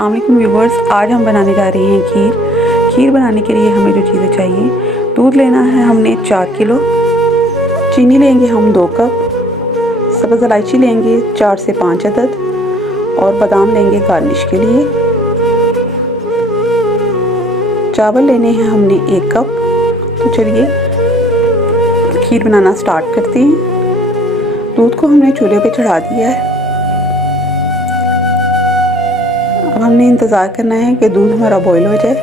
अस्सलाम वालेकुम व्यूवर्स, आज हम बनाने जा रहे हैं खीर। खीर बनाने के लिए हमें जो चीज़ें चाहिए, दूध लेना है हमने 4 किलो, चीनी लेंगे हम 2 कप, सब्ज़ इलायची लेंगे 4 से 5 अदद और बादाम लेंगे गार्निश के लिए। चावल लेने हैं हमने 1 कप। तो चलिए खीर बनाना स्टार्ट करते हैं। दूध को हमने चूल्हे पे चढ़ा दिया है। अब हमने इंतज़ार करना है कि दूध हमारा बॉईल हो जाए।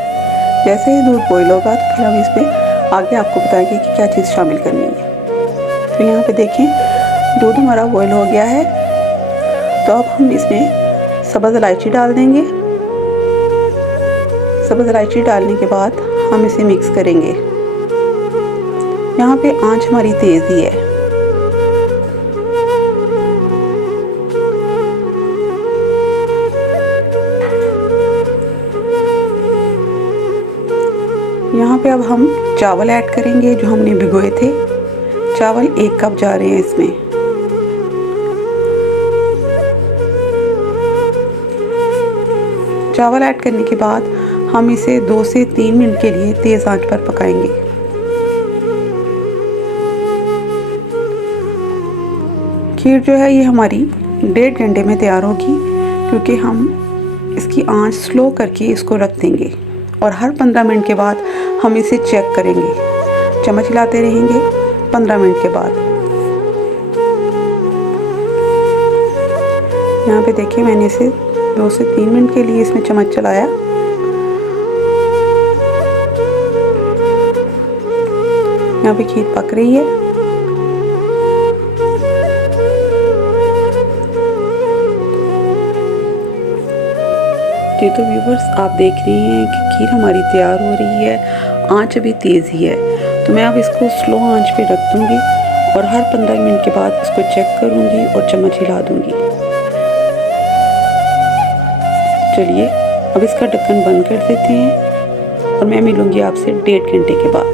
जैसे ही दूध बॉईल होगा तो फिर हम इसमें आगे आपको बताएंगे कि क्या चीज़ शामिल करनी है। तो यहाँ पे देखें दूध हमारा बॉईल हो गया है। तो अब हम इसमें सब्ज़ इलायची डाल देंगे। सब्ज़ इलायची डालने के बाद हम इसे मिक्स करेंगे। यहाँ पे आंच हमारी तेज़ ही है। यहाँ पे अब हम चावल ऐड करेंगे जो हमने भिगोए थे। चावल 1 कप जा रहे हैं इसमें। चावल ऐड करने के बाद हम इसे 2 से 3 मिनट के लिए तेज़ आंच पर पकाएंगे। खीर जो है ये हमारी 1.5 घंटे में तैयार होगी, क्योंकि हम इसकी आंच स्लो करके इसको रख देंगे और हर 15 मिनट के बाद हम इसे चेक करेंगे। चम्मच हिलाते रहेंगे 15 मिनट के बाद। यहाँ पे देखिए मैंने इसे 2 से 3 मिनट के लिए इसमें चम्मच चलाया। यहाँ पे खीर पक रही है। जी तो व्यूवर्स, आप देख रहे हैं कि खीर हमारी तैयार हो रही है। आंच अभी तेज़ ही है, तो मैं अब इसको स्लो आंच पे रख दूँगी और हर 15 मिनट के बाद इसको चेक करूँगी और चम्मच हिला दूँगी। चलिए अब इसका ढक्कन बंद कर देते हैं और मैं मिलूँगी आपसे 1.5 घंटे के बाद।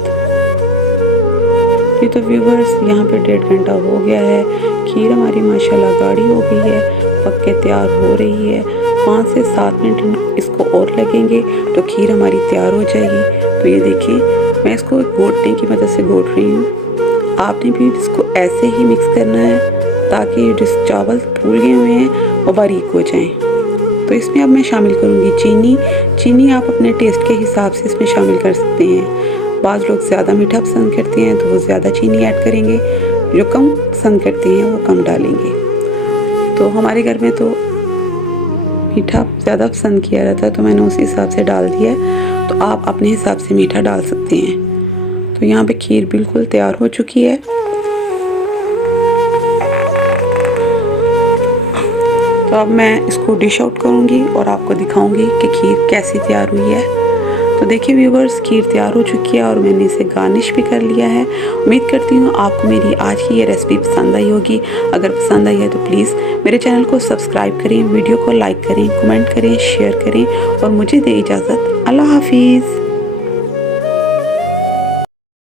जी तो व्यूवर्स, यहाँ पे 1.5 घंटा हो गया है। खीर हमारी माशाल्लाह गाढ़ी हो गई है, पक के तैयार हो रही है। 5 से 7 मिनट इसको और लगेंगे तो खीर हमारी तैयार हो जाएगी। तो ये देखिए मैं इसको घोटने की मदद से घोट रही हूँ। आपने भी इसको ऐसे ही मिक्स करना है ताकि जिस चावल फूल गए हुए हैं वो बारीक हो जाएं। तो इसमें अब मैं शामिल करूँगी चीनी। चीनी आप अपने टेस्ट के हिसाब से इसमें शामिल कर सकते हैं। बाज़ लोग ज़्यादा मीठा पसंद करते हैं तो वो ज़्यादा चीनी ऐड करेंगे, जो कम पसंद करते हैं वो कम डालेंगे। तो हमारे घर में तो मीठा ज़्यादा पसंद किया जाता है तो मैंने उसी हिसाब से डाल दिया है। तो आप अपने हिसाब से मीठा डाल सकते हैं। तो यहाँ पे खीर बिल्कुल तैयार हो चुकी है। तो अब मैं इसको डिश आउट करूँगी और आपको दिखाऊँगी कि खीर कैसी तैयार हुई है। तो देखिए व्यूवर्स, खीर तैयार हो चुकी है और मैंने इसे गार्निश भी कर लिया है। उम्मीद करती हूँ आपको मेरी आज की ये रेसिपी पसंद आई होगी। अगर पसंद आई है तो प्लीज़ मेरे चैनल को सब्सक्राइब करें, वीडियो को लाइक करें, कमेंट करें, शेयर करें और मुझे दें इजाज़त। अल्लाह हाफिज़।